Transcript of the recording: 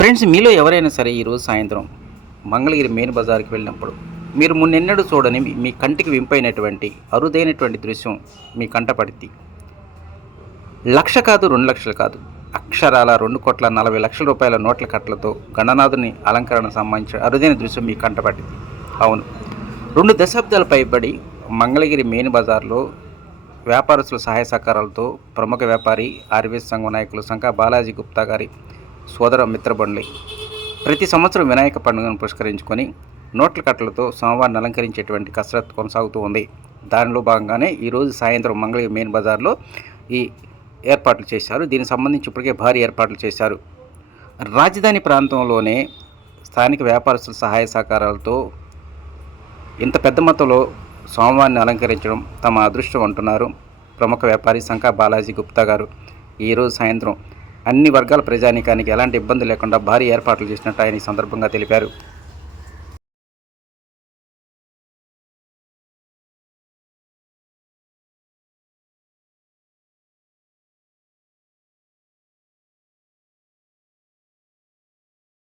Friends మీలో ఎవరైనా సరే ఈరోజు సాయంత్రం మంగళగిరి మెయిన్ బజార్కి వెళ్ళినప్పుడు మీరు మున్నెన్నడూ చూడని మీ- కంటికి వింపైనటువంటి అరుదైనటువంటి దృశ్యం మీ కంట పడింది లక్ష కాదు రెండు లక్షలు కాదు. అక్షరాల రెండు కోట్ల నలభై లక్షల రూపాయల నోట్ల కట్టలతో గణనాథుని అలంకరణ సంబంధించిన అరుదైన దృశ్యం మీ కంట పడింది అవును. రెండు దశాబ్దాల పైబడి మంగళగిరి మెయిన్ బజార్లో వ్యాపారస్తుల సహాయ సహకారాలతో ప్రముఖ వ్యాపారి ఆర్వీఎస్ సంఘ నాయకులు శంకా బాలాజీ గుప్తా గారి సోదర మిత్రబండ్లి ప్రతి సంవత్సరం వినాయక పండుగను పురస్కరించుకొని నోట్ల కట్టలతో సోమవారం అలంకరించేటువంటి కసరత్తు కొనసాగుతూ ఉంది. దానిలో భాగంగానే ఈరోజు సాయంత్రం మంగళగిరి మెయిన్ బజార్లో ఈ ఏర్పాట్లు చేశారు. దీనికి సంబంధించి ఇప్పటికే భారీ ఏర్పాట్లు చేశారు. రాజధాని ప్రాంతంలోనే స్థానిక వ్యాపారస్తుల సహాయ సహకారాలతో ఇంత పెద్ద మొత్తంలో సోమవారిని అలంకరించడం తమ అదృష్టం అంటున్నారు ప్రముఖ వ్యాపారి శంకా బాలాజీ గుప్తా గారు. ఈరోజు సాయంత్రం అన్ని వర్గాల ప్రజానీకానికి ఎలాంటి ఇబ్బంది లేకుండా భారీ ఏర్పాట్లు చేసినట్టు ఆయన ఈ సందర్భంగా తెలిపారు.